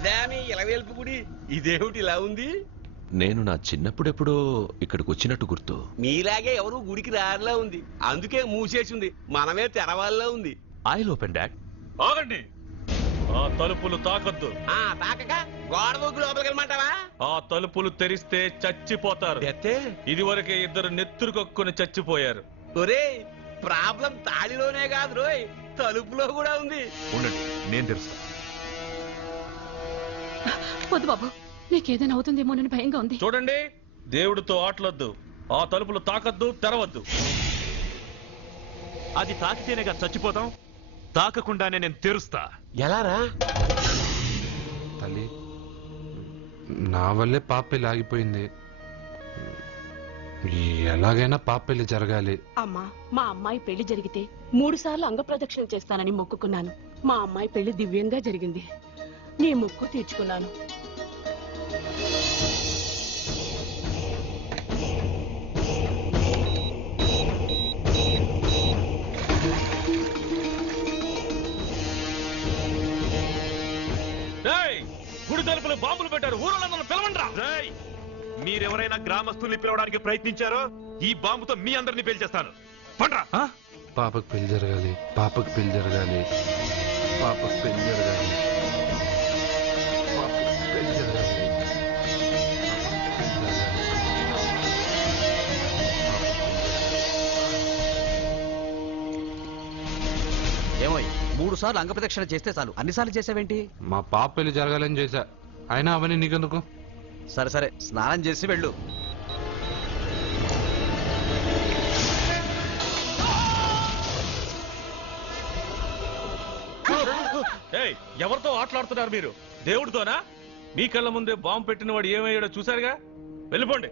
ఇదా మీ ఇలవేల్పు గుడి? ఇదేమిటి ఇలా ఉంది? నేను నా చిన్నప్పుడెప్పుడో ఇక్కడికి వచ్చినట్టు గుర్తు. మీలాగే ఎవరు గుడికి రారులా ఉంది, అందుకే మూసేసి ఉంది. మనమే తెరవాళ్ళలో ఉంది. I'll open dad. ఆగండి, ఆ తలుపులు తాకద్దు. తాకక గోడ దూకి లోపలికి వెళ్ళమంటావా? ఆ తలుపులు తెరిస్తే చచ్చిపోతారు. ఇదివరకే ఇద్దరు నెత్తురు కక్కుని చచ్చిపోయారు. ఒరే, ప్రాబ్లం తాళిలోనే కాదు రోయ్, తలుపులో కూడా ఉంది. ఉండండి, నేను తెలుసు. వద్దు బాబు, నీకేదైనా అవుతుందేమోనని భయంగా ఉంది. చూడండి, దేవుడితో ఆటలొద్దు. ఆ తలుపులు తాకద్దు, తెరవద్దు. అది తాకితేనేగా చచ్చిపోతాం, తాకకుండానే నేను తెరుస్తా. ఎలారా? తల్లి, నా వల్లే పాప పెళ్లి ఆగిపోయింది. ఎలాగైనా పాప పెళ్లి జరగాలి. అమ్మా, మా అమ్మాయి పెళ్లి జరిగితే 3 సార్లు అంగప్రదక్షిణ చేస్తానని మొక్కుకున్నాను. మా అమ్మాయి పెళ్లి దివ్యంగా జరిగింది. నీ మొక్కు తీర్చుకున్నాను. గుడి తలుపులు బాంబులు పెట్టారు, ఊరోళ్ళందరూ పిలవండ్రా. మీరెవరైనా గ్రామస్తుల్ని పిలవడానికి ప్రయత్నించారో ఈ బాంబుతో మీ అందరినీ పేల్చేస్తాను. పండ్రా. పాపకు పెళ్లి జరగాలి, పాపకు పెళ్లి జరగాలి, పాపకు పెళ్లి జరగాలి, పాపకు పెళ్లి జరగాలి. ఏమోయ్, 3 సార్లు అంగప్రదక్షిణ చేస్తే చాలు, అన్నిసార్లు చేసావేంటి? మా పాప పెళ్లి జరగాలని చేశా, అయినా అవన్నీ నీకెందుకు? సరే సరే, స్నానం చేసి వెళ్ళు. ఎవరితో ఆటలాడుతున్నారు మీరు? దేవుడితోనా? మీ కళ్ళ ముందే బాంబు పెట్టిన వాడు ఏమయ్యాడో చూశారుగా. వెళ్ళిపోండి.